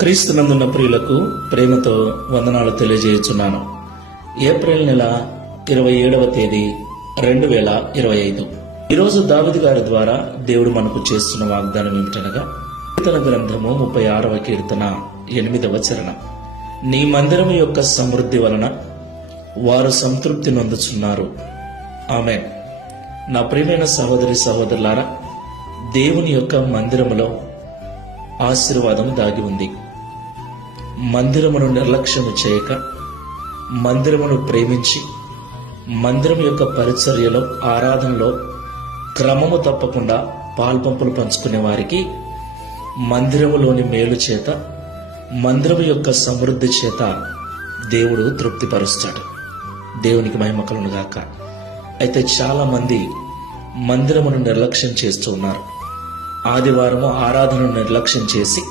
క్రీస్తునందున్న ప్రియులకు ప్రేమతో వందనాలు తెలియజేయుచున్నాను. ఏప్రిల్ నెల 27వ తేదీ 2025. ఈరోజు దావీదు గారి ద్వారా దేవుడు మనకు చేస్తున్న వాగ్దానం ఏమిటనగా, కీర్తన గ్రంథము 36వ కీర్తన 8వ చరణం. నీ మందిరము యొక్క సమృద్ధి వలన వారు సంతృప్తి నొందుచున్నారు. ఆమేన్. నా ప్రియమైన సహోదరి సహోదరులారా, దేవుని యొక్క మందిరములో ఆశీర్వాదం దాగి ఉంది. మందిరమును నిర్లక్ష్యము చేయక, మందిరమును ప్రేమించి, మందిరం యొక్క పరిచర్యలో, ఆరాధనలో క్రమము తప్పకుండా పాల్పంపులు పంచుకునే వారికి మందిరములోని మేలు చేత, మందిరము యొక్క సమృద్ధి చేత దేవుడు తృప్తిపరుస్తాడు. దేవునికి మహిమ కలుగును గాక. అయితే చాలా మంది మందిరమును నిర్లక్ష్యం చేస్తూ ఉన్నారు. ఆదివారము ఆరాధనను నిర్లక్ష్యం చేసి